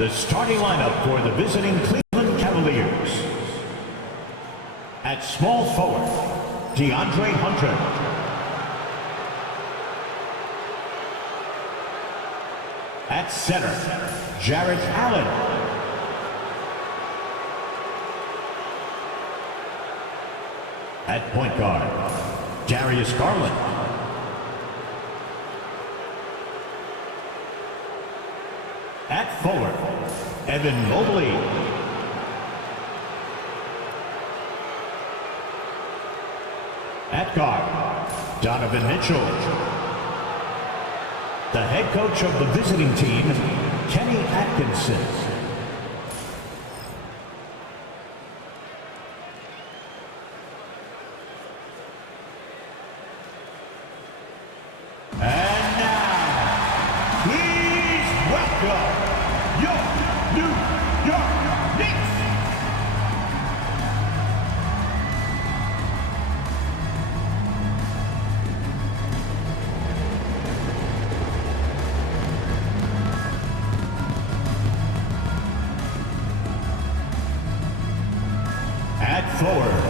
The starting lineup for the visiting Cleveland Cavaliers. At small forward, DeAndre Hunter. At center, Jarrett Allen. At point guard, Darius Garland. At forward, Evan Mobley. At guard, Donovan Mitchell. The head coach of the visiting team, Kenny Atkinson. And now, please welcome your New York Knicks. At forward,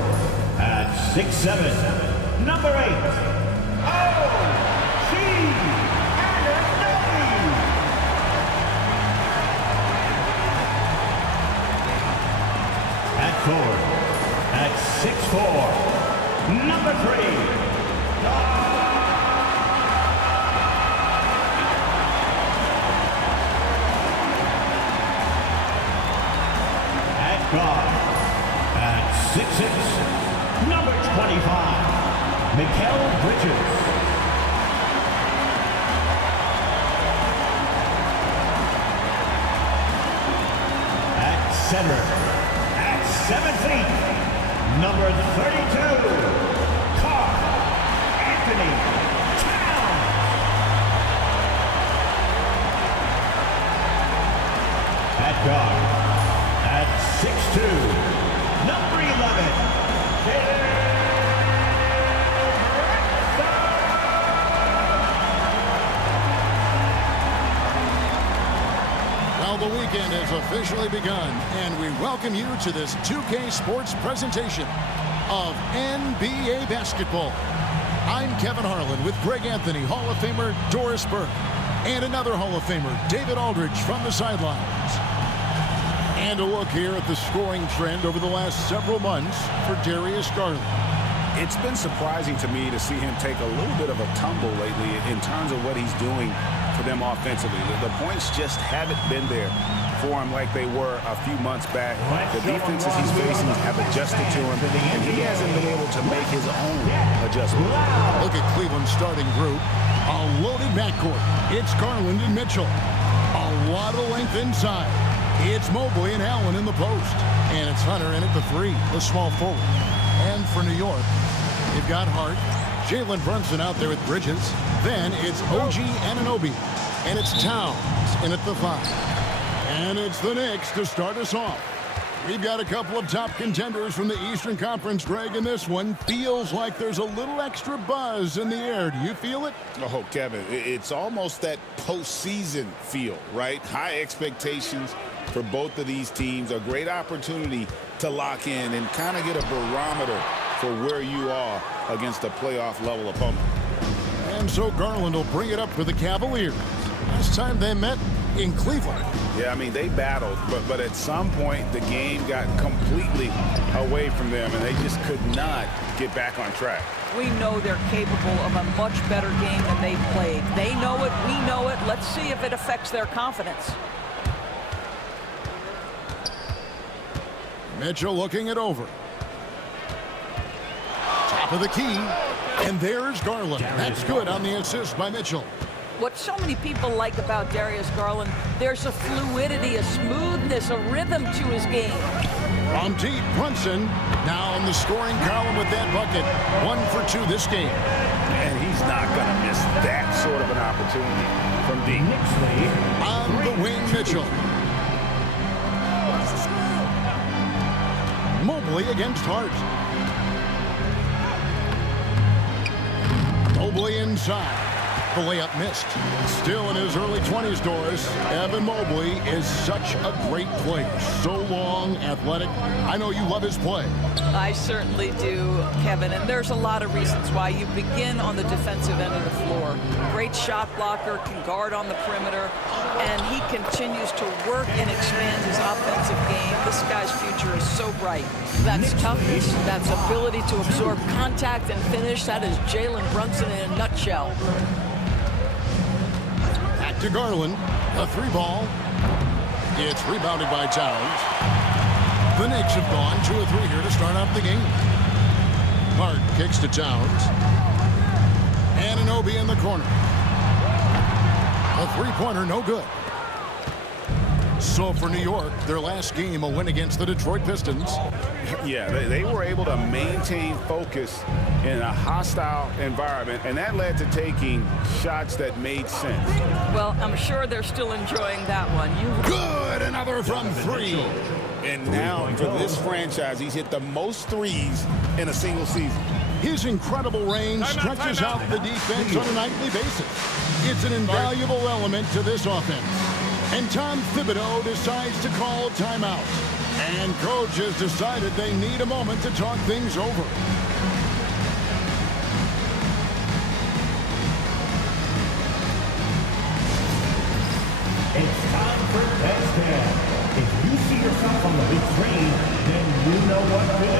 at 6'7", number 8, O.G. Anunoby. At forward, at 6'4", number 3, at guard, at 6'6", number 25, Mikal Bridges. At center, at 7 feet, number 32, Karl Anthony Towns. At guard, at 6'2", number 11, Well, the weekend has officially begun, and we welcome you to this 2K Sports presentation of NBA basketball. I'm Kevin Harlan with Greg Anthony, Hall of Famer Doris Burke, and another Hall of Famer, David Aldridge, from the sidelines. And a look here at the scoring trend over the last several months for Darius Garland. It's been surprising to me to see him take a little bit of a tumble lately in terms of what he's doing for them offensively. The points just haven't been there for him like they were a few months back. The defenses he's facing have adjusted to him, and he hasn't been able to make his own adjustments. Look at Cleveland's starting group. A loaded backcourt. It's Garland and Mitchell. A lot of length inside. It's Mobley and Allen in the post. And it's Hunter in at the 3, the small forward. And for New York, they've got Hart, Jalen Brunson out there with Bridges. Then it's O.G. Anunoby. And it's Towns in at the 5. And it's the Knicks to start us off. We've got a couple of top contenders from the Eastern Conference, Greg, and this one feels like there's a little extra buzz in the air. Do you feel it? Oh, Kevin, it's almost that postseason feel, right? High expectations for both of these teams. A great opportunity to lock in and kind of get a barometer for where you are against a playoff level opponent. And so Garland will bring it up for the Cavaliers. Last time they met in Cleveland. Yeah, I mean, they battled, but at some point the game got completely away from them, and they just could not get back on track. We know they're capable of a much better game than they've played. They know it, we know it. Let's see if it affects their confidence. Mitchell looking it over. Top of the key. And there's Garland. That's good on the assist by Mitchell. What so many people like about Darius Garland, there's a fluidity, a smoothness, a rhythm to his game. From deep, Brunson now in the scoring column with that bucket. 1 for 2 this game. And he's not going to miss that sort of an opportunity from deep. On the wing, Mitchell. Mobley against Hart. Mobley inside. The layup missed. Still in his early 20s, Doris, Evan Mobley is such a great player. So long, athletic. I know you love his play. I certainly do, Kevin, and there's a lot of reasons why. You begin on the defensive end of the floor. Great shot blocker, can guard on the perimeter, and he continues to work and expand his offensive game. This guy's future is so bright. That's toughness, that's ability to absorb contact and finish. That is Jalen Brunson in a nutshell. Back to Garland. A 3-ball. It's rebounded by Towns. The Knicks have gone 2 of 3 here to start out the game. Hart kicks to Towns. Anunoby in the corner. A 3-pointer, no good. So for New York, their last game, a win against the Detroit Pistons. Yeah, they were able to maintain focus in a hostile environment, and that led to taking shots that made sense. Well, I'm sure they're still enjoying that one. Good, another from 3. And now for this franchise, he's hit the most threes in a single season. His incredible range stretches out the defense on a nightly basis. It's an invaluable element to this offense. And Tom Thibodeau decides to call a timeout. And coach has decided they need a moment to talk things over. It's time for best hand. If you see yourself on the big screen, then you know what to do.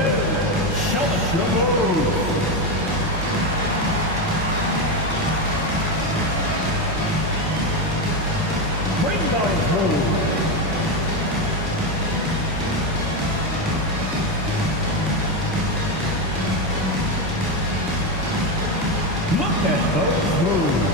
Show us your moves. Bring those moves. Look at those moves.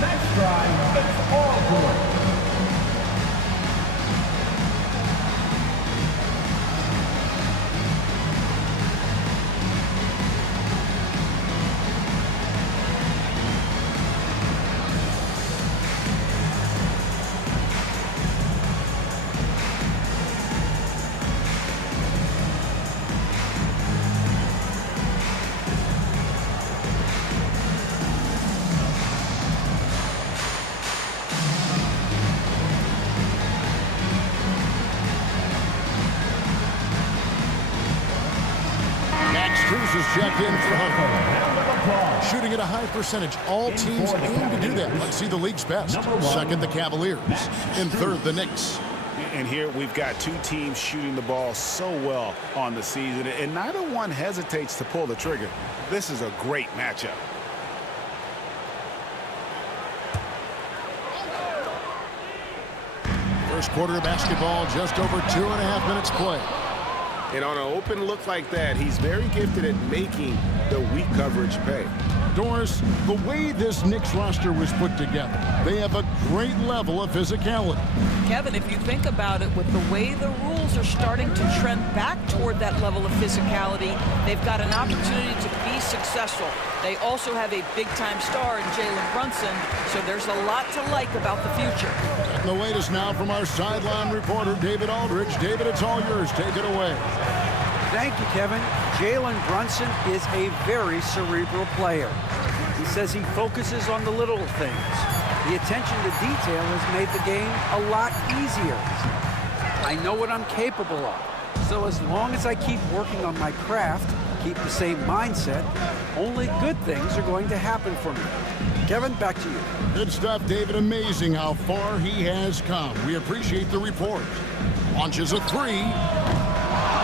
Next drive, it's all good. Is checked in for Hunter. Shooting at a high percentage. All teams aim to do that. Let's see the league's best. Second, the Cavaliers. And third, the Knicks. And here we've got 2 teams shooting the ball so well on the season, and neither one hesitates to pull the trigger. This is a great matchup. First quarter of basketball, just over 2.5 minutes play. And on an open look like that, he's very gifted at making the weak coverage pay. Doris, the way this Knicks roster was put together, they have a great level of physicality. Kevin, if you think about it, with the way the rules are starting to trend back toward that level of physicality, they've got an opportunity to be successful. They also have a big-time star in Jalen Brunson, so there's a lot to like about the future. And the latest now from our sideline reporter, David Aldridge. David, it's all yours. Take it away. Thank you, Kevin. Jalen Brunson is a very cerebral player. He says he focuses on the little things. The attention to detail has made the game a lot easier. I know what I'm capable of. So as long as I keep working on my craft, keep the same mindset, only good things are going to happen for me. Kevin, back to you. Good stuff, David. Amazing how far he has come. We appreciate the report. Launches a 3.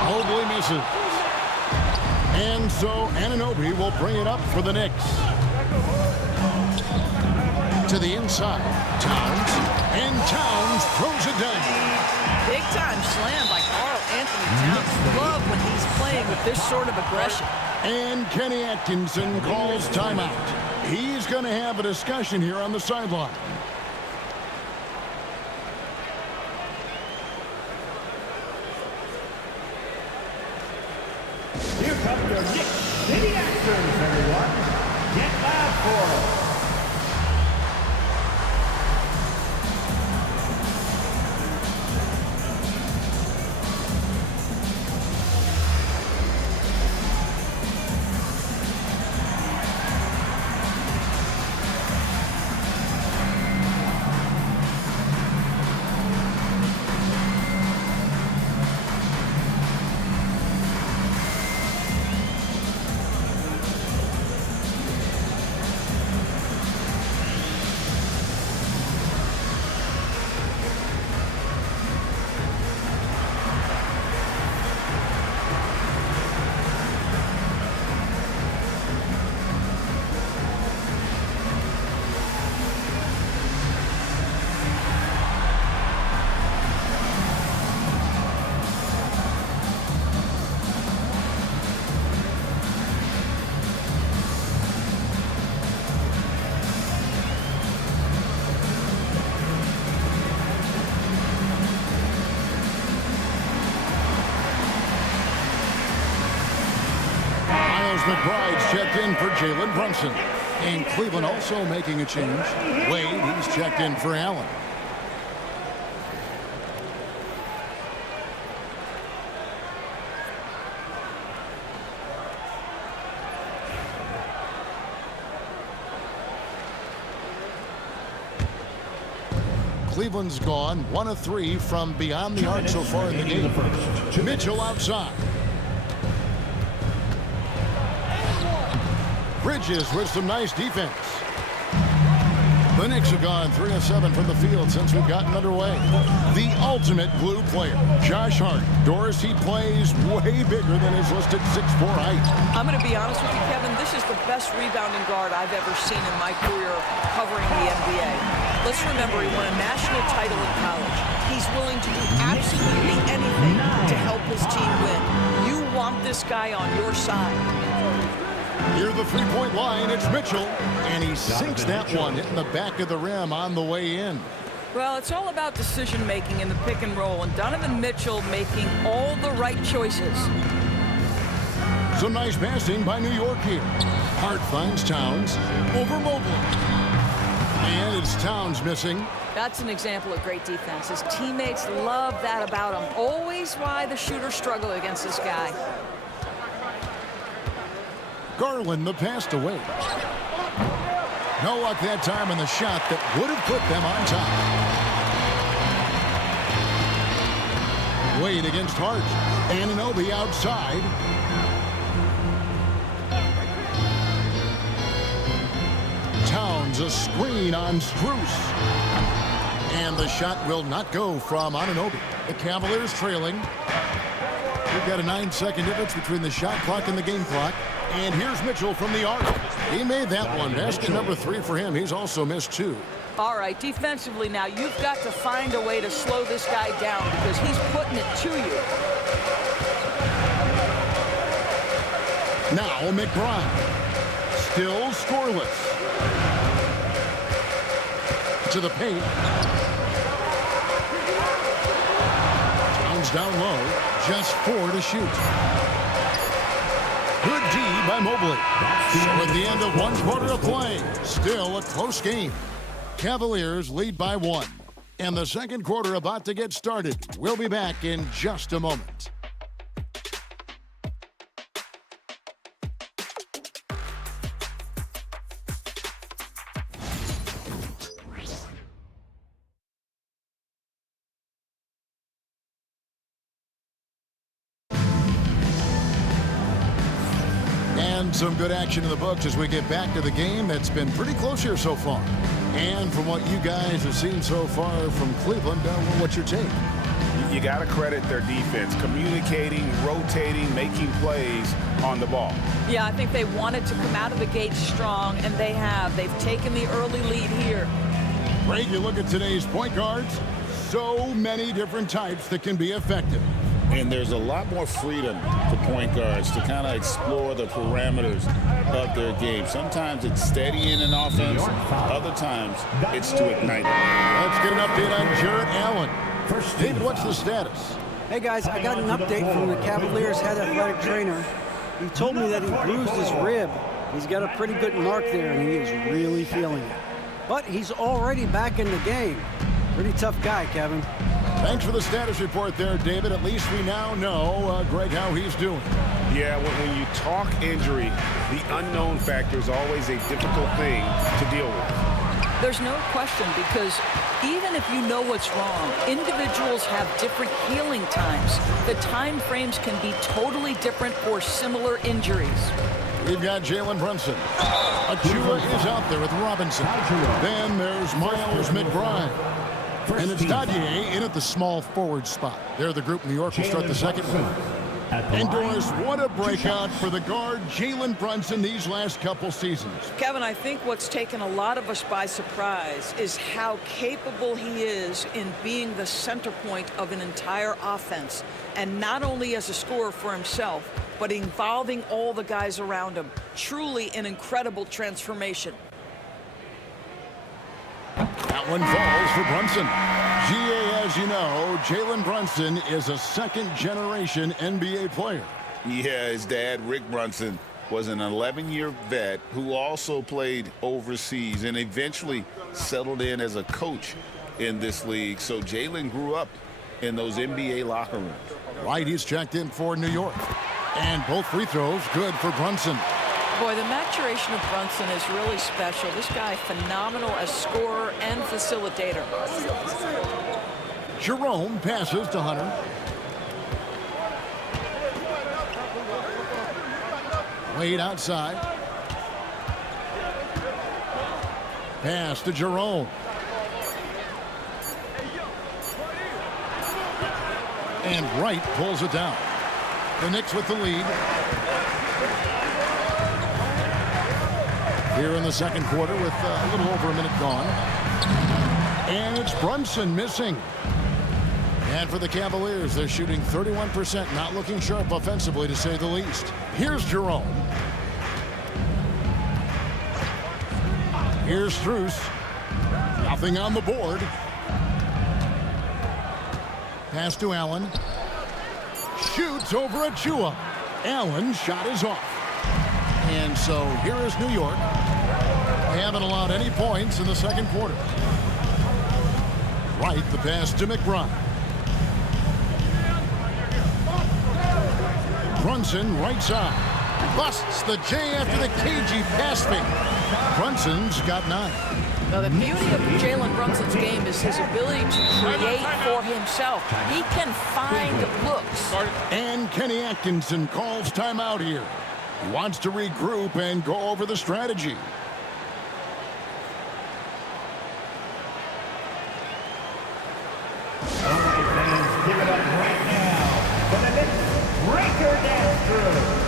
Mobley misses. And so Anunoby will bring it up for the Knicks. To the inside. Towns. And Towns throws it down. Big time slam by Karl Anthony Towns. Love when he's playing with this sort of aggression. And Kenny Atkinson calls timeout. He's going to have a discussion here on the sideline. Here come your Knicks City Actors, everyone. Get loud for them. Miles McBride's checked in for Jalen Brunson. And Cleveland also making a change. Wade, he's checked in for Allen. Cleveland's gone 1 of 3 from beyond the arc so far in the game. Mitchell outside. Bridges with some nice defense. The Knicks have gone 3 of 7 from the field since we've gotten underway. The ultimate glue player, Josh Hart. Doris, he plays way bigger than his listed 6'4" height. I'm going to be honest with you, Kevin. This is the best rebounding guard I've ever seen in my career covering the NBA. Let's remember, he won a national title in college. He's willing to do absolutely anything to help his team win. You want this guy on your side. Near the three-point line, it's Mitchell, and he sinks that one, hitting the back of the rim on the way in. Well, it's all about decision-making in the pick and roll, and Donovan Mitchell making all the right choices. Some nice passing by New York here. Hart finds Towns over Mobley. And it's Towns missing. That's an example of great defense. His teammates love that about him. Always why the shooters struggle against this guy. Garland, the pass away. No luck that time in the shot that would have put them on top. Wade against Hart. Anunoby outside. Towns, a screen on Strus. And the shot will not go from Anunoby. The Cavaliers trailing. We've got a 9-second difference between the shot clock and the game clock. And here's Mitchell from the arc. He made that one. Basket number 3 for him. He's also missed 2. All right, defensively now, you've got to find a way to slow this guy down because he's putting it to you. Now McBride. Still scoreless. To the paint. Towns down low. Just 4 to shoot. Good D by Mobley. So at the end of 1 quarter of play, still a close game. Cavaliers lead by 1. And the second quarter about to get started. We'll be back in just a moment. And some good action in the books as we get back to the game that's been pretty close here so far. And from what you guys have seen so far from Cleveland, what's your take? You got to credit their defense, communicating, rotating, making plays on the ball. Yeah, I think they wanted to come out of the gate strong, and they have. They've taken the early lead here. Greg, you look at today's point guards, so many different types that can be effective. And there's a lot more freedom for point guards to kind of explore the parameters of their game. Sometimes it's steady in an offense. Other times it's to ignite it. Let's get an update on Jarrett Allen. David, what's the status? Hey, guys, I got an update from the Cavaliers head athletic trainer. He told me that he bruised his rib. He's got a pretty good mark there, and he is really feeling it. But he's already back in the game. Pretty tough guy, Kevin. Thanks for the status report there, David. At least we now know, Greg, how he's doing. Yeah, when you talk injury, the unknown factor is always a difficult thing to deal with. There's no question, because even if you know what's wrong, individuals have different healing times. The time frames can be totally different for similar injuries. We've got Jalen Brunson. Achua is out there with Robinson. Then there's Miles McBride. And it's Dadier in at the small forward spot. They're the group. New York will start the second one. And Doris, what a breakout for the guard Jalen Brunson these last couple seasons. Kevin, I think what's taken a lot of us by surprise is how capable he is in being the center point of an entire offense. And not only as a scorer for himself, but involving all the guys around him. Truly an incredible transformation. That one falls for Brunson. GA, as you know, Jalen Brunson is a second-generation NBA player. Yeah, his dad, Rick Brunson, was an 11-year vet who also played overseas and eventually settled in as a coach in this league. So Jalen grew up in those NBA locker rooms. Right, he's checked in for New York. And both free throws good for Brunson. Boy, the maturation of Brunson is really special. This guy, phenomenal as scorer and facilitator. Jerome passes to Hunter. Wade outside. Pass to Jerome. And Wright pulls it down. The Knicks with the lead. Here in the second quarter with a little over a minute gone. And it's Brunson missing. And for the Cavaliers, they're shooting 31%, not looking sharp offensively, to say the least. Here's Jerome. Here's Strus. Nothing on the board. Pass to Allen. Shoots over Achua. Allen's shot is off. And so here is New York. They haven't allowed any points in the second quarter. Right, the pass to McBride. Brunson, right side. Busts the J after the cagey pass fake. Brunson's got 9. Now, the beauty of Jalen Brunson's game is his ability to create for himself. He can find looks. And Kenny Atkinson calls timeout here. He wants to regroup and go over the strategy. All right, fans, give it up right now for the Knicks breaker dance crew.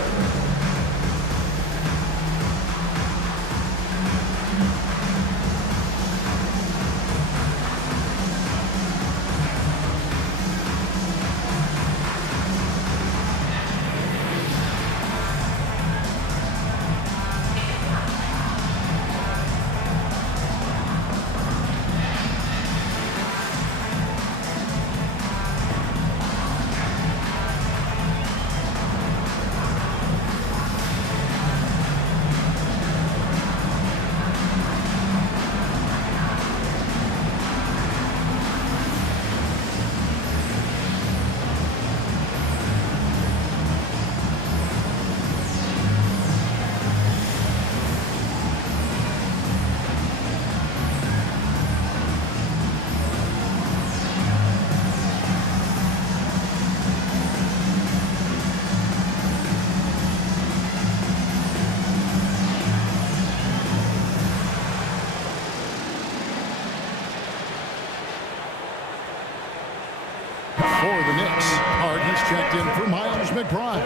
For the Knicks, Harden's checked in for Miles McBride.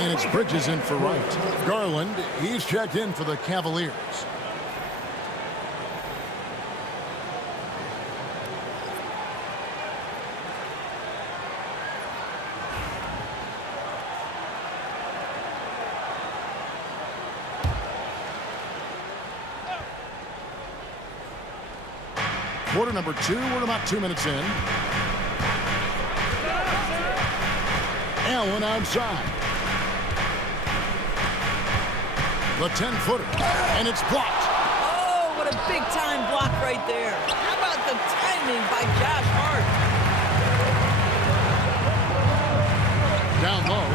And it's Bridges in for Wright. Garland, he's checked in for the Cavaliers. Quarter number 2, we're about 2 minutes in. Allen outside. The 10-footer, and it's blocked. Oh, what a big-time block right there. How about the timing by Josh Hart? Down low,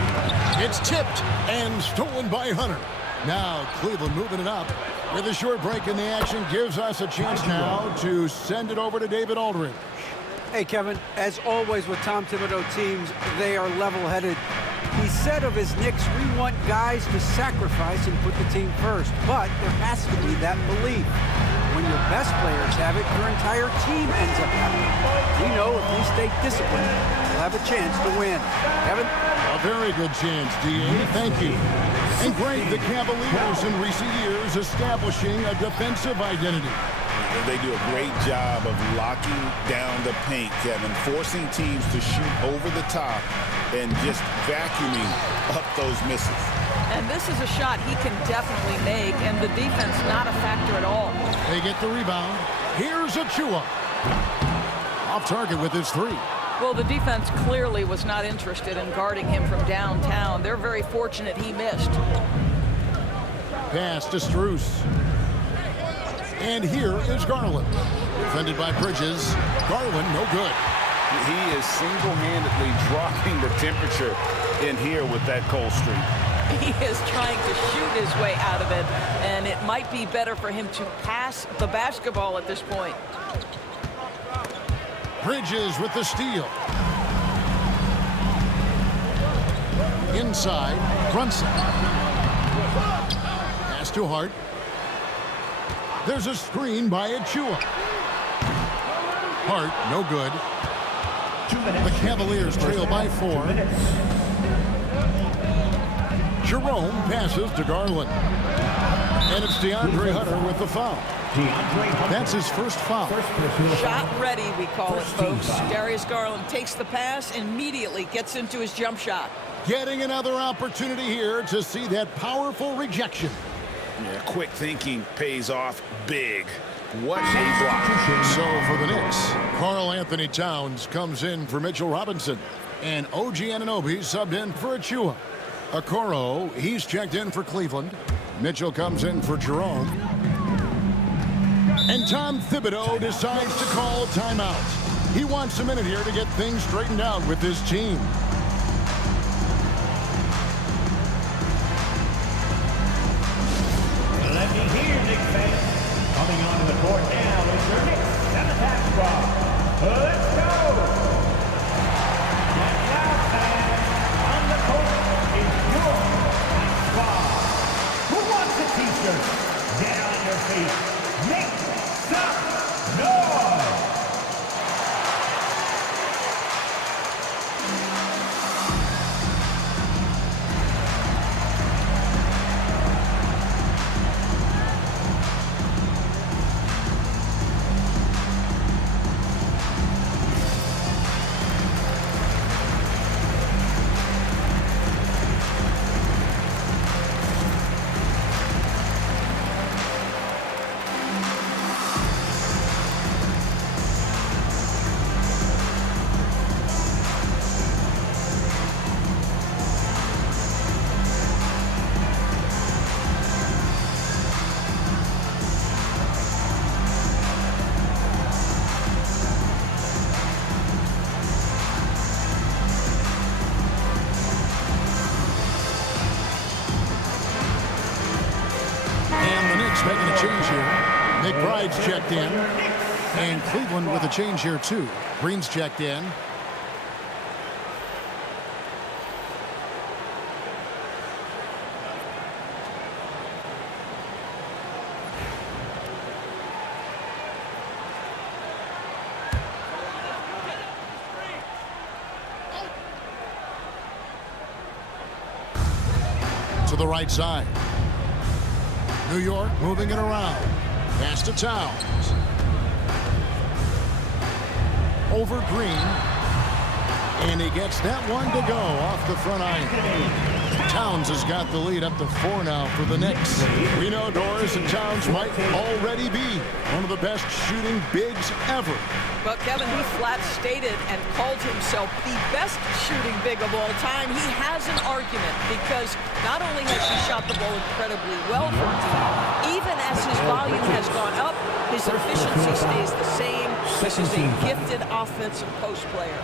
it's tipped and stolen by Hunter. Now Cleveland moving it up. With a short break in the action, gives us a chance now to send it over to David Aldridge. Hey, Kevin, as always with Tom Thibodeau teams, they are level-headed. He said of his Knicks, we want guys to sacrifice and put the team first. But there has to be that belief. When your best players have it, your entire team ends up having it. We know if we stay disciplined, we'll have a chance to win. Kevin? A very good chance, D.A. Thank you. And great, the Cavaliers in recent years establishing a defensive identity. They do a great job of locking down the paint, Kevin, forcing teams to shoot over the top and just vacuuming up those misses. And this is a shot he can definitely make, and the defense not a factor at all. They get the rebound. Here's Achua. Off target with his 3. Well, the defense clearly was not interested in guarding him from downtown. They're very fortunate he missed. pass to Strus. And here is Garland. Defended by Bridges. Garland, no good. He is single-handedly dropping the temperature in here with that cold streak. He is trying to shoot his way out of it, and it might be better for him to pass the basketball at this point. Bridges with the steal. Inside, Brunson. Pass to Hart. There's a screen by Achua. Hart, no good. 2 minutes. The Cavaliers trail by 4. Jerome passes to Garland. And it's DeAndre Hunter with the foul. That's his first foul. Shot ready, we call it, folks. Darius Garland takes the pass and immediately gets into his jump shot. Getting another opportunity here to see that powerful rejection. Yeah, quick thinking pays off big. What a block. So for the Knicks, Karl Anthony Towns comes in for Mitchell Robinson. And OG Anunoby subbed in for Achua. Okoro, he's checked in for Cleveland. Mitchell comes in for Jerome. And Tom Thibodeau decides to call timeout. He wants a minute here to get things straightened out with his team. Let me hear you, Knicks fans. Coming onto the court now is your Knicks 7th half squad. Let's go! And now, fans, on the court is your half squad. Who wants a t-shirt? Get on your feet. Make some noise! Making a change here. McBride's checked in. And Cleveland with a change here, too. Green's checked in. To the right side. New York moving it around. Pass to Towns. Over Green. And he gets that one to go off the front iron. Towns has got the lead up to 4 now for the Knicks. We know Doris and Towns might already be one of the best shooting bigs ever. But Kevin, he flat stated and called himself the best shooting big of all time. He has an argument because not only has he shot the ball incredibly well from deep, even as his volume has gone up, his efficiency stays the same. This is a gifted offensive post player.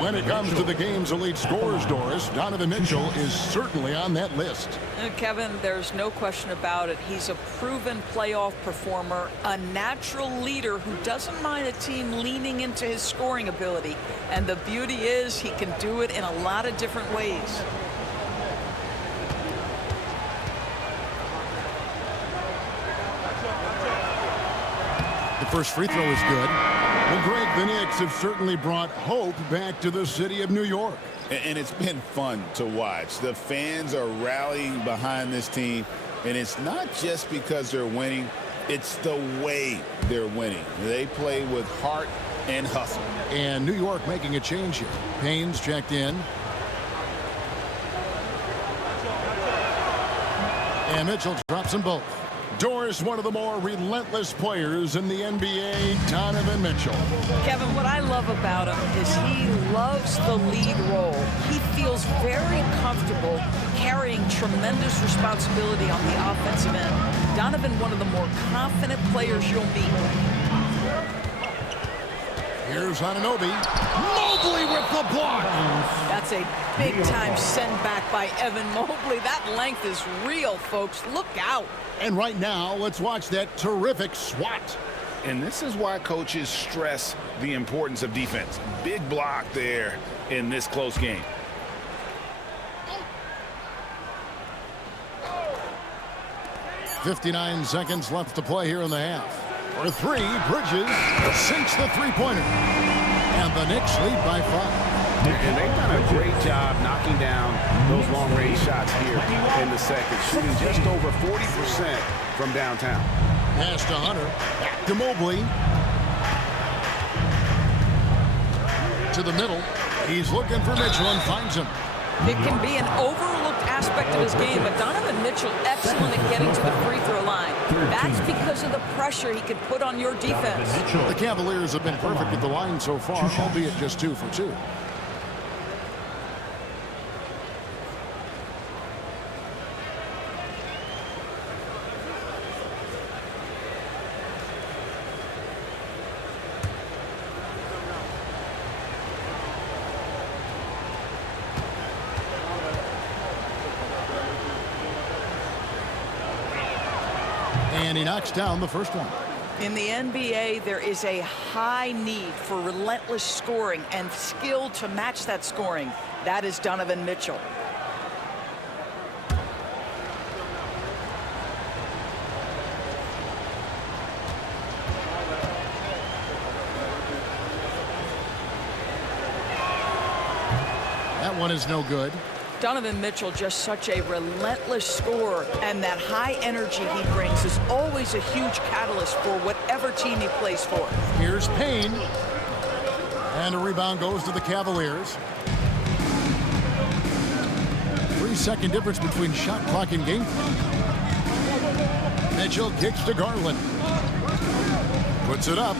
When it comes to the game's elite scorers, Doris, Donovan Mitchell is certainly on that list. Kevin, there's no question about it. He's a proven playoff performer, a natural leader who doesn't mind a team leaning into his scoring ability. And the beauty is he can do it in a lot of different ways. The first free throw is good. Well, Greg, the Knicks have certainly brought hope back to the city of New York. And it's been fun to watch. The fans are rallying behind this team, and it's not just because they're winning. It's the way they're winning. They play with heart and hustle. And New York making a change here. Payne's checked in. And Mitchell drops them both. Doris, one of the more relentless players in the NBA, Donovan Mitchell. Kevin, what I love about him is he loves the lead role. He feels very comfortable carrying tremendous responsibility on the offensive end. Donovan, one of the more confident players you'll meet. Here's Anunoby. Mobley with the block. That's a big-time send back by Evan Mobley. That length is real, folks. Look out. And right now, let's watch that terrific swat. And this is why coaches stress the importance of defense. Big block there in this close game. .59 seconds left to play here in the half. For three, Bridges sinks the three-pointer. And the Knicks lead by 5. And they've done a great job knocking down those long-range shots here in the second, shooting just over 40% from downtown. Pass to Hunter. Back to Mobley. To the middle. He's looking for Mitchell and finds him. It can be an overlooked aspect of his game, but Donovan Mitchell excellent at getting to the free throw line. That's because of the pressure he can put on your defense. The Cavaliers have been perfect at the line so far, albeit just 2 for 2. And he knocks down the first one. In the NBA, there is a high need for relentless scoring and skill to match that scoring. That is Donovan Mitchell. That one is no good. Donovan Mitchell, just such a relentless scorer, and that high energy he brings is always a huge catalyst for whatever team he plays for. Here's Payne. And a rebound goes to the Cavaliers. 3-second difference between shot clock and game clock. Mitchell kicks to Garland. Puts it up.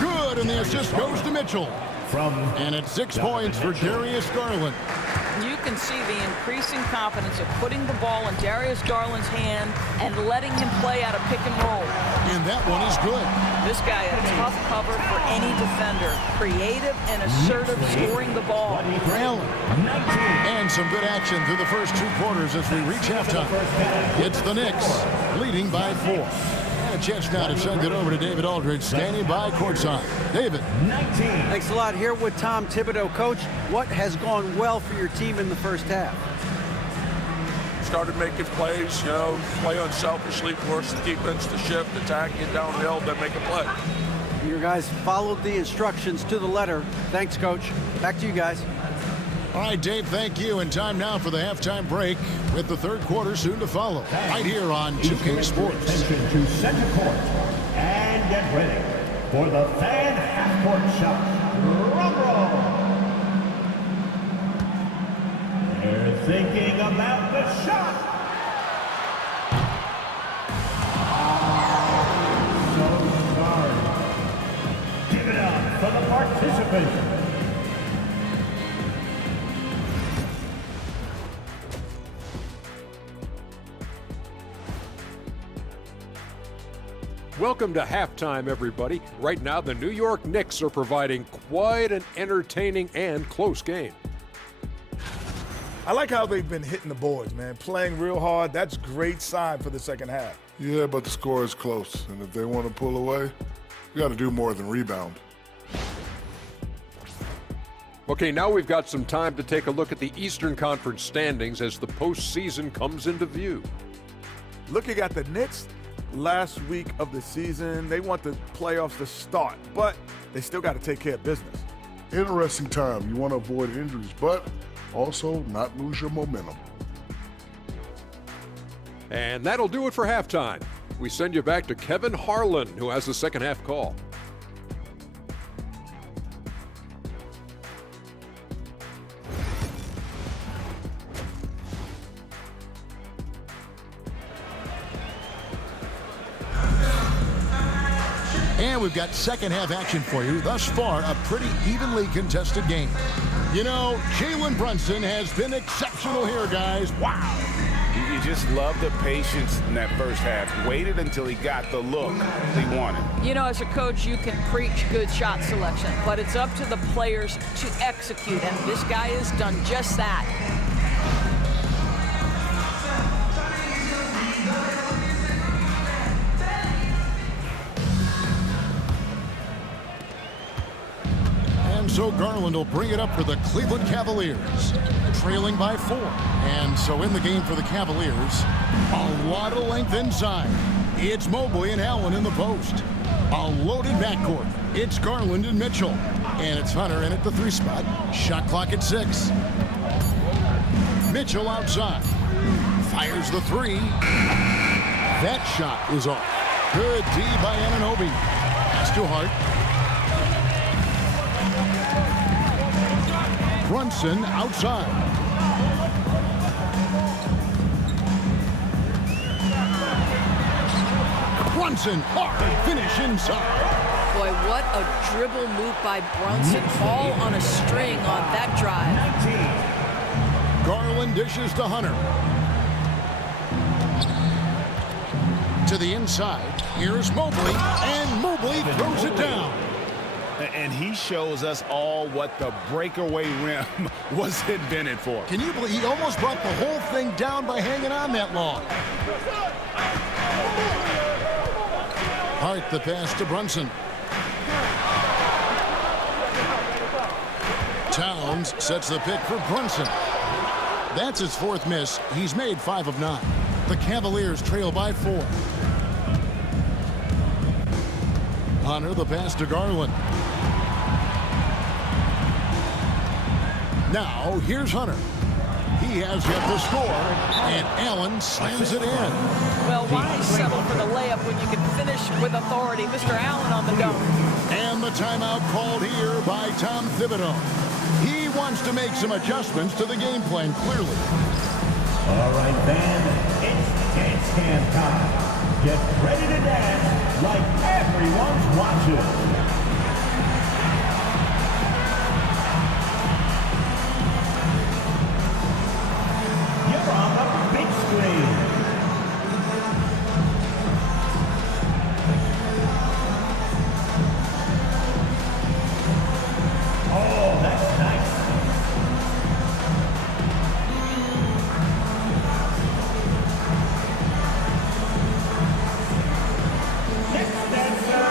Good, and the assist goes to Mitchell. And it's 6 points for Darius Garland. You can see the increasing confidence of putting the ball in Darius Garland's hand and letting him play out of pick and roll. And that one is good. This guy, a tough cover for any defender. Creative and assertive scoring the ball. Allen. And some good action through the first 2 quarters as we reach halftime. It's the Knicks leading by 4. And a chance now to send it over to David Aldridge, standing by courtside. David. Thanks a lot. Here with Tom Thibodeau. Coach, what has gone well for your team in the first half? Started making plays, play unselfishly, force the defense to shift, attack, get downhill, then make a play. Your guys followed the instructions to the letter. Thanks, Coach. Back to you guys. All right, Dave, thank you. And time now for the halftime break with the third quarter soon to follow. Right here on 2K Sports. Attention to center court and get ready for the fan half-court shot. Drum roll. They're thinking about the shot. So sorry. Give it up for the participants. Welcome to halftime, everybody. Right now, the New York Knicks are providing quite an entertaining and close game. I like how they've been hitting the boards, man. Playing real hard. That's a great sign for the second half. Yeah, but the score is close. And if they want to pull away, you got to do more than rebound. Okay, now we've got some time to take a look at the Eastern Conference standings as the postseason comes into view. Looking at the Knicks, last week of the season, they want the playoffs to start, but they still got to take care of business. Interesting time. You want to avoid injuries, but also not lose your momentum. And that'll do it for halftime. We send you back to Kevin Harlan, who has the second half call. And we've got second half action for you. Thus far, a pretty evenly contested game. You know, Jalen Brunson has been exceptional here, guys. Wow. You just love the patience in that first half. Waited until he got the look he wanted. You know, as a coach, you can preach good shot selection, but it's up to the players to execute, and this guy has done just that. So Garland will bring it up for the Cleveland Cavaliers, trailing by 4. And so in the game for the Cavaliers, a lot of length inside. It's Mobley and Allen in the post. A loaded backcourt. It's Garland and Mitchell. And it's Hunter in at the 3 spot. Shot clock at 6. Mitchell outside. Fires the 3. That shot is off. Good D by Anunoby. Pass to Hart. Brunson outside. Brunson, hard finish inside. Boy, what a dribble move by Brunson. All on a string on that drive. Garland dishes to Hunter. To the inside. Here's Mobley, and Mobley throws it down. And he shows us all what the breakaway rim was invented for. Can you believe he almost brought the whole thing down by hanging on that long? Hart the pass to Brunson. Towns sets the pick for Brunson. That's his 4th miss. He's made 5 of 9. The Cavaliers trail by 4. Hunter the pass to Garland. Now, here's Hunter. He has yet to score, and Allen slams it in. Well, why settle for the layup when you can finish with authority? Mr. Allen on the dunk. And the timeout called here by Tom Thibodeau. He wants to make some adjustments to the game plan, clearly. All right, fans, it's dance cam time. Get ready to dance like everyone's watching. On the big screen. Oh, that's nice. Next dancer.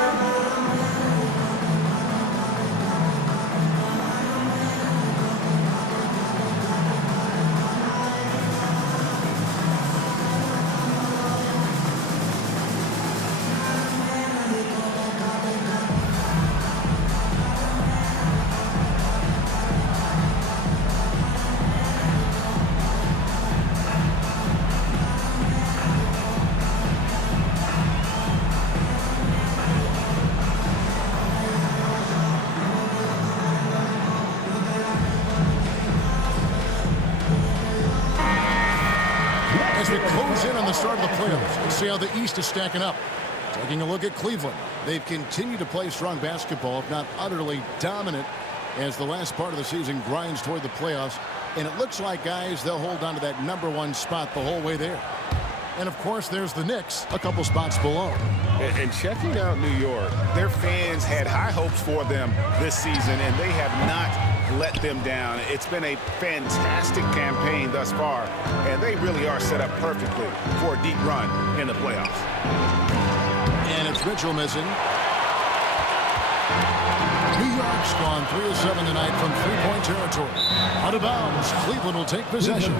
As we close in on the start of the playoffs, let's see how the East is stacking up. Taking a look at Cleveland. They've continued to play strong basketball, if not utterly dominant, as the last part of the season grinds toward the playoffs. And it looks like, guys, they'll hold on to that #1 spot the whole way there. And, of course, there's the Knicks, a couple spots below. And checking out New York, their fans had high hopes for them this season, and they have not let them down. It's been a fantastic campaign thus far, and they really are set up perfectly for a deep run in the playoffs. And it's Mitchell missing. New York's gone 3 of 7 tonight from 3-point territory. Out of bounds, Cleveland will take possession.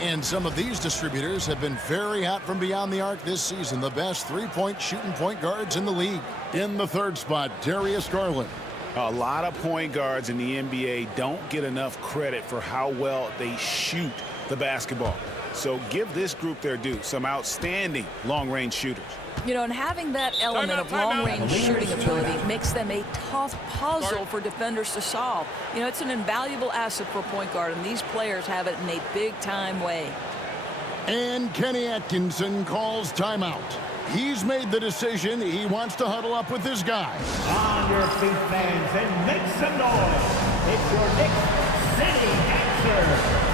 And some of these distributors have been very hot from beyond the arc this season. The best 3-point shooting point guards in the league. In the 3rd spot, Darius Garland. A lot of point guards in the NBA don't get enough credit for how well they shoot the basketball. So give this group their due. Some outstanding long-range shooters. You know, and having that element of long-range shooting ability makes them a tough puzzle for defenders to solve. You know, it's an invaluable asset for a point guard, and these players have it in a big-time way. And Kenny Atkinson calls timeout. He's made the decision. He wants to huddle up with his guys. On your feet, fans, and make some noise. It's your Knicks City Dancer.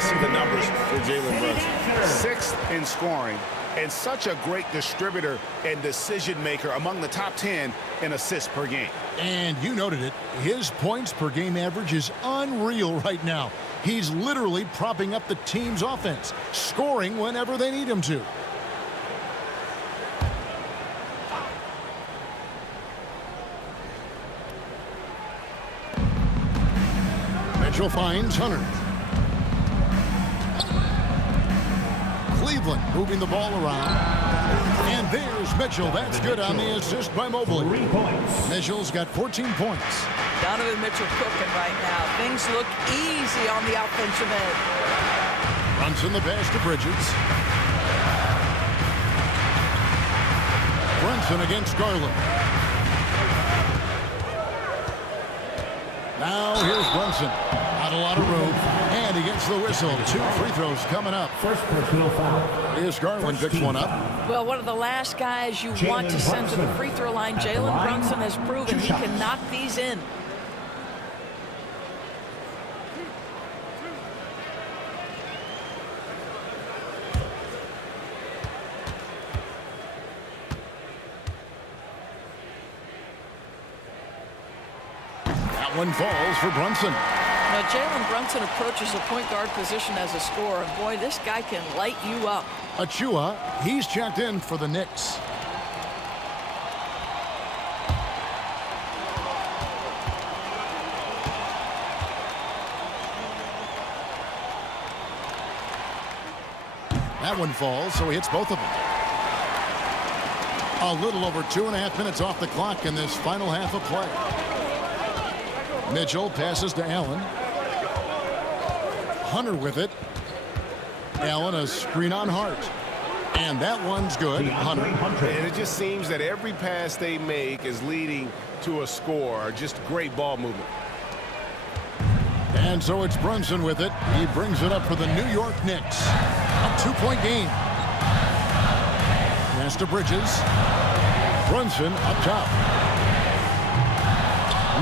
See the numbers for Jalen Brunson. 6th in scoring and such a great distributor and decision maker, among the top 10 in assists per game. And you noted it. His points per game average is unreal right now. He's literally propping up the team's offense, scoring whenever they need him to. Mitchell finds Hunter. Cleveland moving the ball around. And there's Mitchell. That's good on the assist by Mobley. 3 points. Mitchell's got 14 points. Donovan Mitchell cooking right now. Things look easy on the offensive end. Brunson the pass to Bridges. Brunson against Garland. Now here's Brunson. Not a lot of room. And he gets the whistle. 2 free throws coming up. First personal foul. Here's Garland, picks one up. Well, one of the last guys you want to send to the free throw line, Jalen Brunson has proven he can knock these in. That one falls for Brunson. Now, Jalen Brunson approaches the point guard position as a scorer. And boy, this guy can light you up. Achua, he's checked in for the Knicks. That one falls, so he hits both of them. A little over 2.5 minutes off the clock in this final half of play. Mitchell passes to Allen. Hunter with it. Allen a screen on Hart. And that one's good. Hunter. And it just seems that every pass they make is leading to a score. Just great ball movement. And so it's Brunson with it. He brings it up for the New York Knicks. A 2-point game. Pass to Bridges. Brunson up top.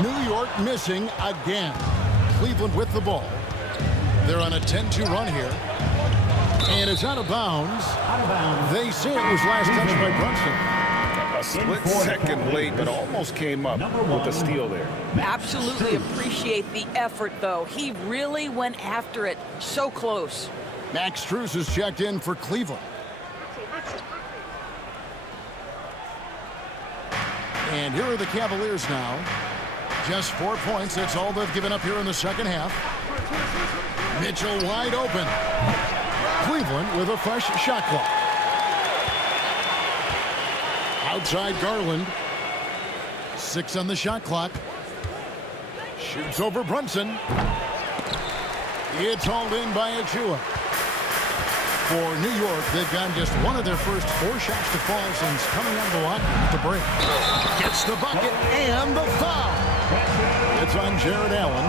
New York missing again. Cleveland with the ball. They're on a 10-2 run here. And it's out of bounds. They say it was last touched by Brunson. A split second late, but almost came up with a steal there. Absolutely appreciate the effort, though. He really went after it. So close. Max Strus is checked in for Cleveland. And here are the Cavaliers now. Just 4 points. That's all they've given up here in the second half. Mitchell wide open. Cleveland with a fresh shot clock. Outside Garland. 6 on the shot clock. Shoots over Brunson. It's hauled in by Achua. For New York, they've gotten just one of their first 4 shots to fall since coming out of Milwaukee with the break. Gets the bucket and the foul. It's on Jared Allen.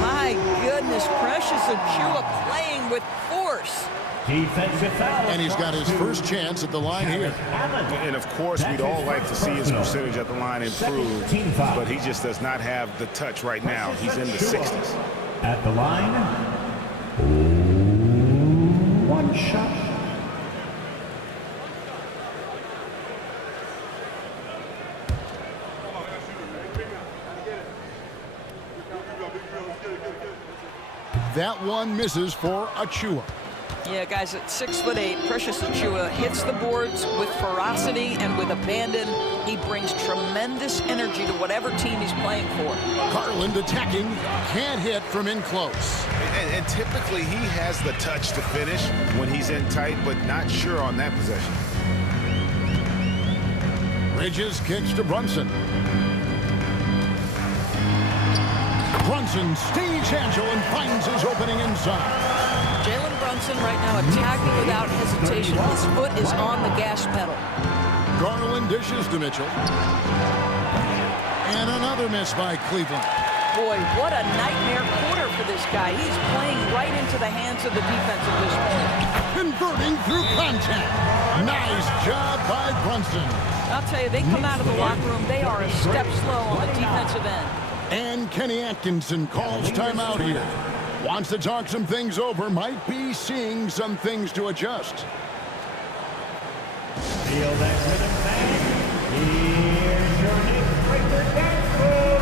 My goodness, Precious Achiuwa playing with force. Defensive foul. And he's got his first chance at the line here. And of course, we'd all like to see his percentage at the line improve, but he just does not have the touch right now. He's in the 60s. At the line, one shot. That one misses for Achiuwa. Yeah, guys, at 6'8", Precious Achiuwa hits the boards with ferocity and with abandon. He brings tremendous energy to whatever team he's playing for. Garland attacking, can't hit from in close. And typically he has the touch to finish when he's in tight, but not sure on that possession. Bridges kicks to Brunson. Brunson stage angel and finds his opening inside. Jalen Brunson right now attacking without hesitation. His foot is on the gas pedal. Garland dishes to Mitchell. And another miss by Cleveland. Boy, what a nightmare quarter for this guy. He's playing right into the hands of the defense at this point. Converting through contact. Nice job by Brunson. I'll tell you, they come out of the locker room, they are a step slow on the defensive end. And Kenny Atkinson calls timeout here. Wants to talk some things over, might be seeing some things to adjust. Feel that rhythm, man. Here's your Knicks breaker dance move.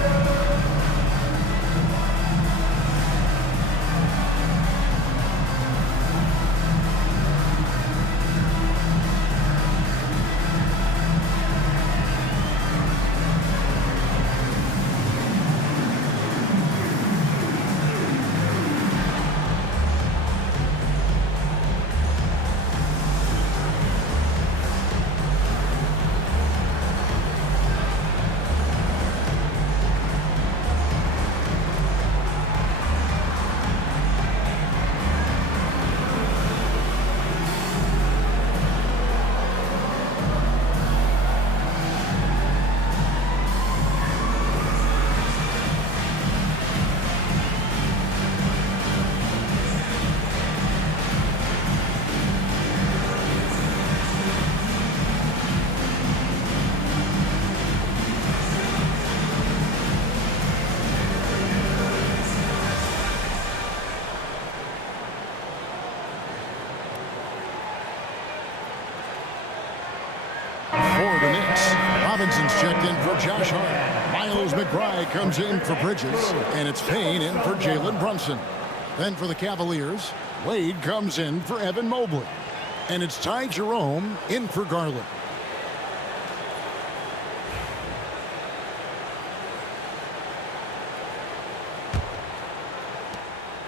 For the Knicks, Robinson's checked in for Josh Hart. Miles McBride comes in for Bridges. And it's Payne in for Jalen Brunson. Then for the Cavaliers, Wade comes in for Evan Mobley. And it's Ty Jerome in for Garland.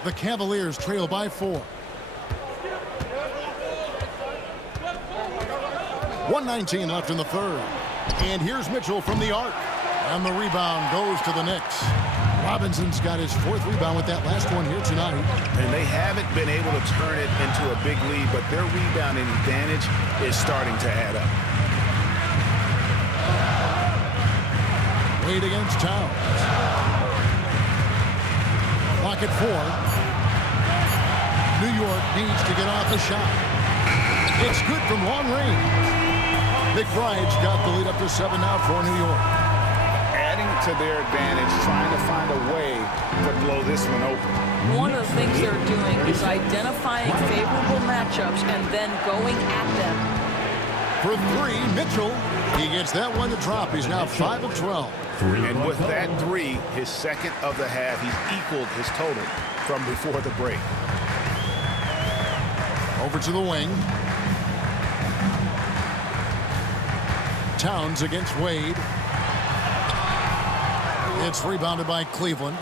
The Cavaliers trail by 4. 1:19 left in the third. And here's Mitchell from the arc. And the rebound goes to the Knicks. Robinson's got his 4th rebound with that last one here tonight. And they haven't been able to turn it into a big lead, but their rebounding advantage is starting to add up. Wade against Towns. Clock at 4. New York needs to get off a shot. It's good from long range. McBride's got the lead up to 7 now for New York. Adding to their advantage, trying to find a way to blow this one open. One of the things they're doing is identifying favorable matchups and then going at them. For 3, Mitchell. He gets that one to drop. He's now 5 of 12. And with that 3, his second of the half, he's equaled his total from before the break. Over to the wing. Towns against Wade. It's rebounded by Cleveland.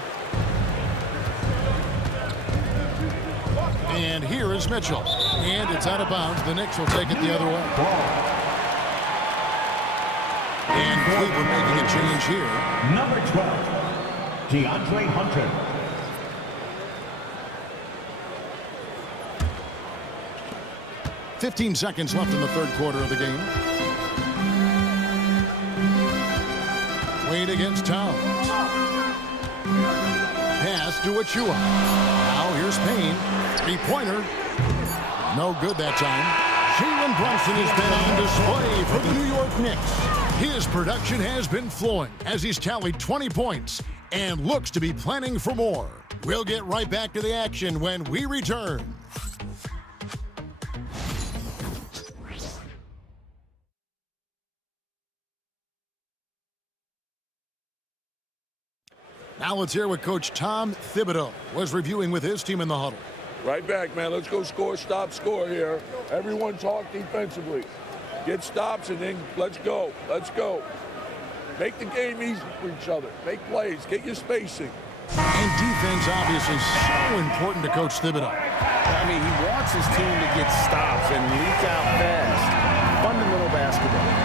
And here is Mitchell. And it's out of bounds. The Knicks will take it the other way. And Cleveland making a change here. Number 12, DeAndre Hunter. .15 seconds left in the third quarter of the game. Wade against Towns. to Achua. Now here's Payne. Three-pointer. No good that time. Jalen Brunson has been on display for the New York Knicks. His production has been flowing as he's tallied 20 points and looks to be planning for more. We'll get right back to the action when we return. Now let's hear what Coach Tom Thibodeau was reviewing with his team in the huddle. Right back, man. Let's go score, stop, score here. Everyone talk defensively. Get stops and then let's go. Let's go. Make the game easy for each other. Make plays. Get your spacing. And defense obviously so important to Coach Thibodeau. I mean, he wants his team to get stops and leak out fast. Fundamental basketball.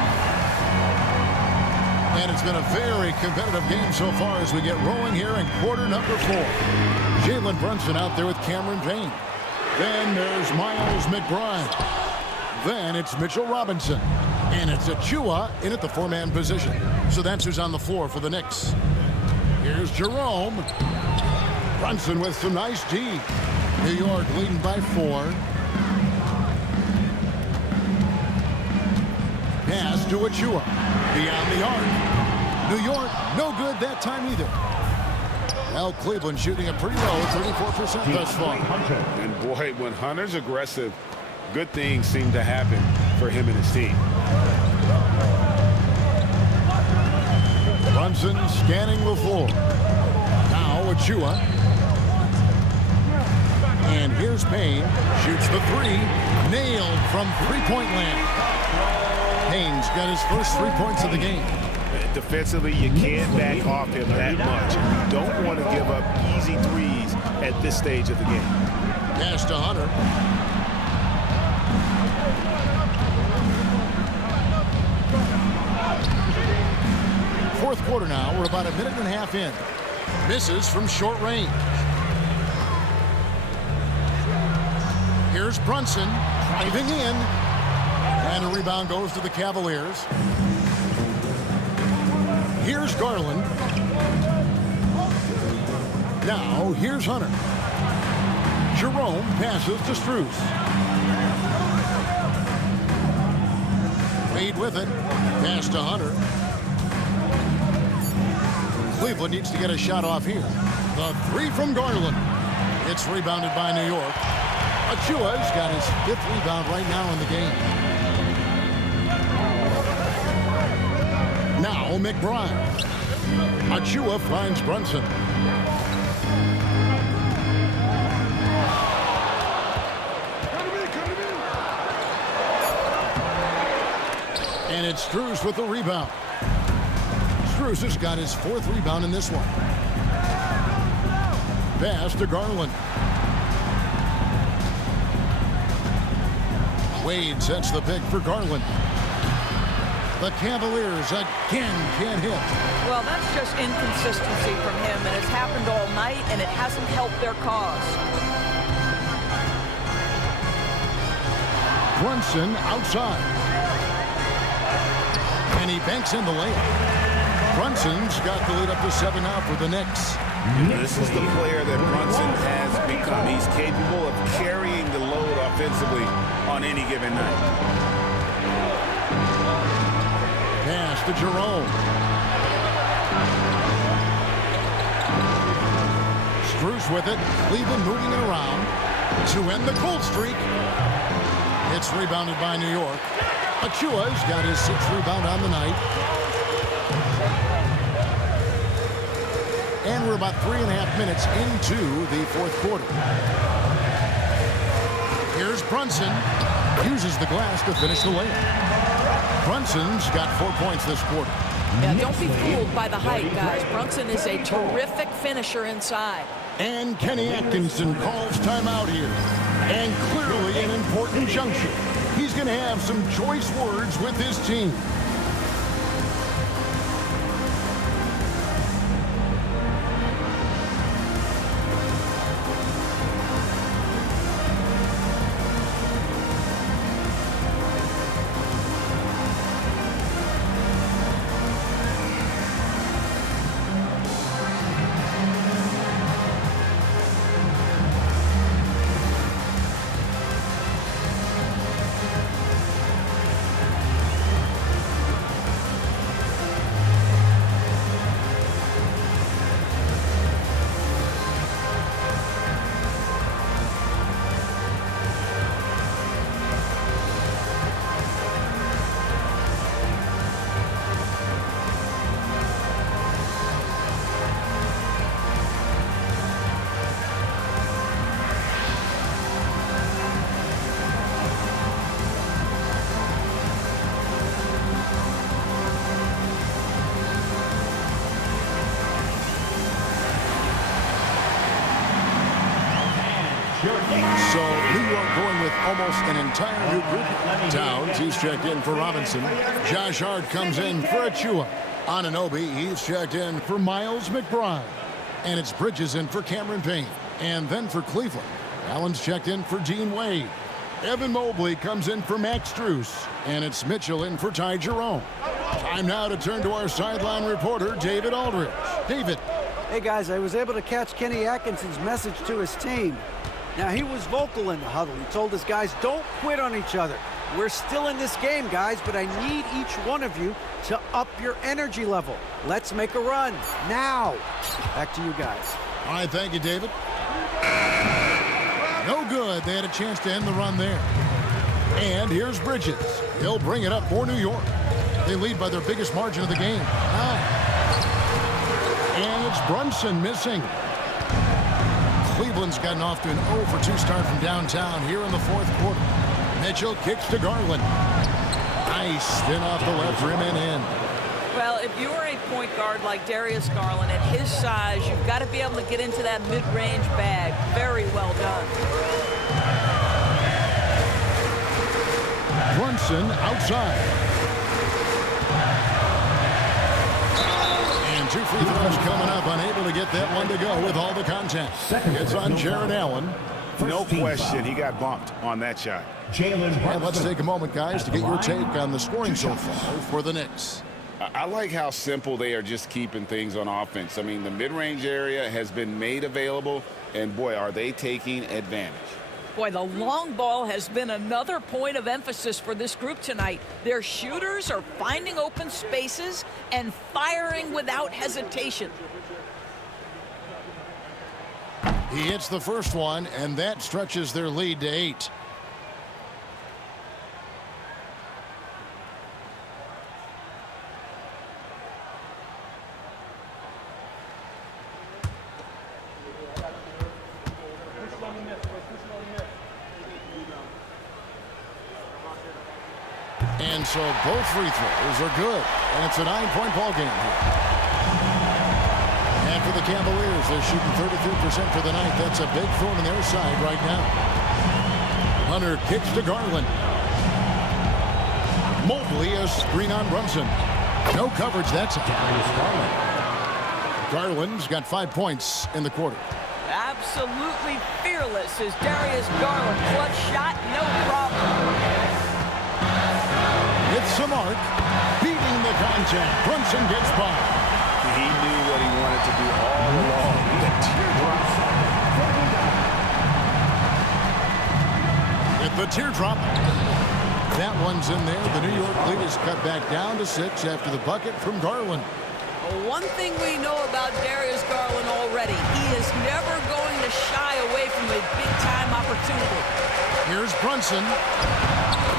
And it's been a very competitive game so far as we get rolling here in quarter number 4. Jalen Brunson out there with Cameron Payne. Then there's Miles McBride. Then it's Mitchell Robinson. And it's Achua in at the 4-man position. So that's who's on the floor for the Knicks. Here's Jerome. Brunson with some nice D. New York leading by 4. Pass to Achua. Beyond the arc. New York, no good that time either. Well, Cleveland shooting a pretty low, 34% thus far. And boy, when Hunter's aggressive, good things seem to happen for him and his team. Brunson scanning the floor. Now Achua. And here's Payne. Shoots the 3. Nailed from three-point land. Payne's got his first 3 points of the game. Defensively, you can't back off him that much. You don't want to give up easy threes at this stage of the game. Pass to Hunter. Fourth quarter now. We're about a minute and a half in. Misses from short range. Here's Brunson driving in. And a rebound goes to the Cavaliers. Here's Garland. Now here's Hunter. Jerome passes to Strus. Wade with it. Pass to Hunter. Cleveland needs to get a shot off here. The 3 from Garland. It's rebounded by New York. Achua's got his 5th rebound right now in the game. Now McBride. Achua finds Brunson. And it's Strus with the rebound. Strus has got his 4th rebound in this one. Pass to Garland. Wade sets the pick for Garland. The Cavaliers again can't hit. Well, that's just inconsistency from him, and it's happened all night, and it hasn't helped their cause. Brunson outside. And he banks in the layup. Brunson's got the lead up to 7 now for the Knicks. This is the player that Brunson has become. He's capable of carrying the load offensively on any given night. Pass to Jerome. Strus with it. Cleveland moving it around to end the cold streak. It's rebounded by New York. Achua's got his 6th rebound on the night. And we're about 3.5 minutes into the 4th quarter. Here's Brunson. Uses the glass to finish the layup. Brunson's got 4 points this quarter. Yeah, don't be fooled by the height, guys. Brunson is a terrific finisher inside. And Kenny Atkinson calls timeout here. And clearly an important juncture. He's going to have some choice words with his team. So New York going with almost an entire new group. Towns, he's checked in for Robinson. Josh Hart comes in for Achua. Anunoby, he's checked in for Miles McBride. And it's Bridges in for Cameron Payne. And then for Cleveland, Allen's checked in for Dean Wade. Evan Mobley comes in for Max Strus. And it's Mitchell in for Ty Jerome. Time now to turn to our sideline reporter, David Aldridge. David. Hey, guys, I was able to catch Kenny Atkinson's message to his team. Now, he was vocal in the huddle. He told his guys, don't quit on each other. We're still in this game, guys, but I need each one of you to up your energy level. Let's make a run now. Back to you guys. All right, thank you, David. No good. They had a chance to end the run there. And here's Bridges. He'll bring it up for New York. They lead by their biggest margin of the game, 9. And it's Brunson missing. Cleveland's gotten off to an 0-for-2 start from downtown here in the fourth quarter. Mitchell kicks to Garland. Nice spin off the left rim and in. Well, if you're a point guard like Darius Garland, at his size, you've got to be able to get into that mid-range bag. Very well done. Brunson outside. And 2 free throws coming up, unable to get that one to go with all the contact. It's on Jared Allen. No question, he got bumped on that shot. And let's take a moment, guys, to get your take on the scoring so far for the Knicks. I like how simple they are just keeping things on offense. I mean, the mid-range area has been made available, and boy, are they taking advantage. Boy, the long ball has been another point of emphasis for this group tonight. Their shooters are finding open spaces and firing without hesitation. He hits the first one, and that stretches their lead to 8. And so both free throws are good, and it's a 9-point ball game here. And for the Cavaliers, they're shooting 33% for the night. That's a big thorn in their side right now. Hunter kicks to Garland. Mobley, a screen on Brunson. No coverage that time. Garland's got 5 points in the quarter. Absolutely fearless is Darius Garland. Clutch shot, no problem. It's Samart beating the contact. Brunson gets by. He knew what he wanted to do all along. The teardrop. With the teardrop. That one's in there. The New York lead is cut back down to 6 after the bucket from Garland. One thing we know about Darius Garland already, he is never going to shy away from a big-time opportunity. Here's Brunson.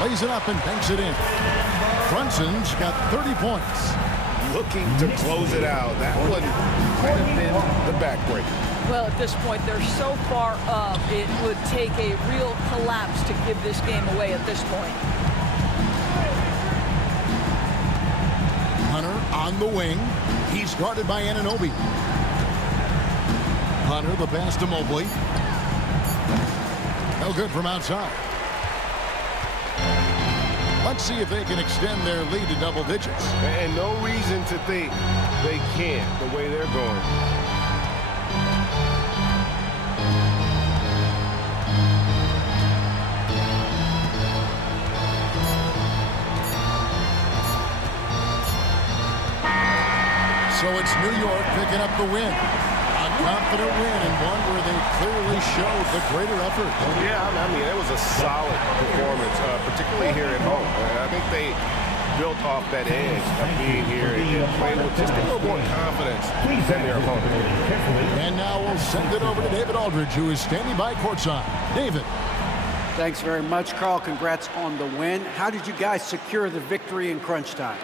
Lays it up and banks it in. Brunson's got 30 points. Looking to close it out. That one might have been the backbreaker. Well, at this point, they're so far up, it would take a real collapse to give this game away at this point. Hunter on the wing. He's guarded by Anunoby. Hunter, the pass to Mobley. No good from outside. Let's see if they can extend their lead to double digits. And no reason to think they can't the way they're going. So it's New York picking up the win. A confident win and one where they clearly showed the greater effort. Yeah, I mean, it was a solid performance, particularly here at home. I think they built off that edge of being here and played with just a little more confidence than their opponent. And now we'll send it over to David Aldridge, who is standing by courtside. David. Thanks very much, Carl. Congrats on the win. How did you guys secure the victory in crunch time?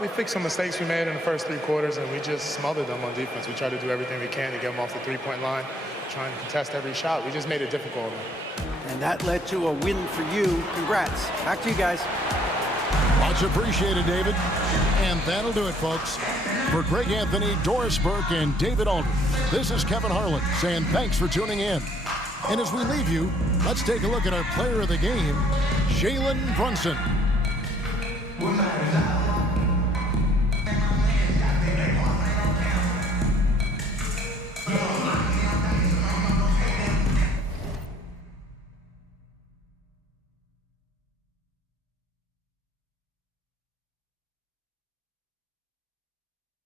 We fixed some mistakes we made in the first 3 quarters, and we just smothered them on defense. We tried to do everything we can to get them off the 3-point line, trying to contest every shot. We just made it difficult. And that led to a win for you. Congrats. Back to you guys. Much appreciated, David. And that'll do it, folks. For Greg Anthony, Doris Burke, and David Aldridge, this is Kevin Harlan saying thanks for tuning in. And as we leave you, let's take a look at our player of the game, Jalen Brunson.